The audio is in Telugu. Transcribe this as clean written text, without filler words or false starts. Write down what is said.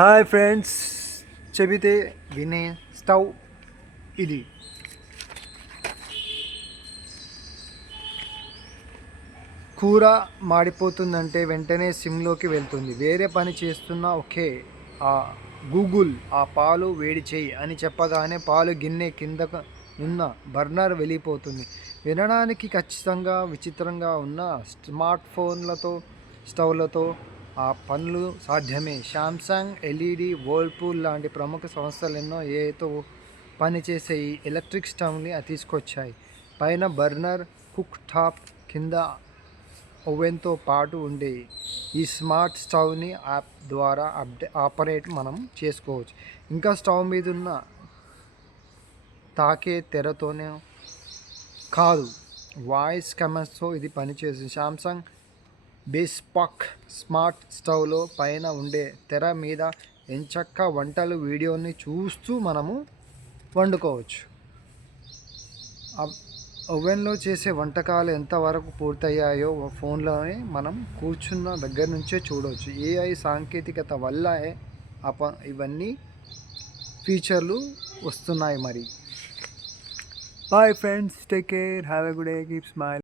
హాయ్ ఫ్రెండ్స్, చెబితే వినే స్టవ్ ఇది. కూర మాడిపోతుందంటే వెంటనే సిమ్లోకి వెళ్తుంది. వేరే పని చేస్తున్నా ఓకే, ఆ గూగుల్ ఆ పాలు వేడి చేయి అని చెప్పగానే పాలు గిన్నె కిందకు ఉన్న బర్నర్ వెళ్ళిపోతుంది. వినడానికి ఖచ్చితంగా విచిత్రంగా ఉన్న స్మార్ట్ ఫోన్లతో స్టవ్లతో ఆ పనులు సాధ్యమే. శాంసంగ్, ఎల్ఈడి, వర్ల్పూల్ లాంటి ప్రముఖ సంస్థలు ఎన్నో ఏతో పనిచేసే ఈ ఎలక్ట్రిక్ స్టవ్ని తీసుకొచ్చాయి. పైన బర్నర్, కుక్ టాప్, కింద ఓవెన్తో పాటు ఉండే ఈ స్మార్ట్ స్టవ్ని యాప్ ద్వారా ఆపరేట్ మనం చేసుకోవచ్చు. ఇంకా స్టవ్ మీద ఉన్న తాకే తెరతోనే కాదు, వాయిస్ కమాండ్స్తో ఇది పనిచేస్తుంది. శాంసంగ్ బేస్పాక్ స్మార్ట్ స్టవ్లో పైన ఉండే తెర మీద ఎంచక్కా వంటలు వీడియోని చూస్తూ మనము వండుకోవచ్చు. ఓవెన్లో చేసే వంటకాలు ఎంతవరకు పూర్తయ్యాయో ఫోన్లోనే మనం కూర్చున్న దగ్గర నుంచే చూడవచ్చు. ఏఐ సాంకేతికత వల్ల ఇవన్నీ ఫీచర్లు వస్తున్నాయి. మరి boy friends, take care, have a good day, keep smile.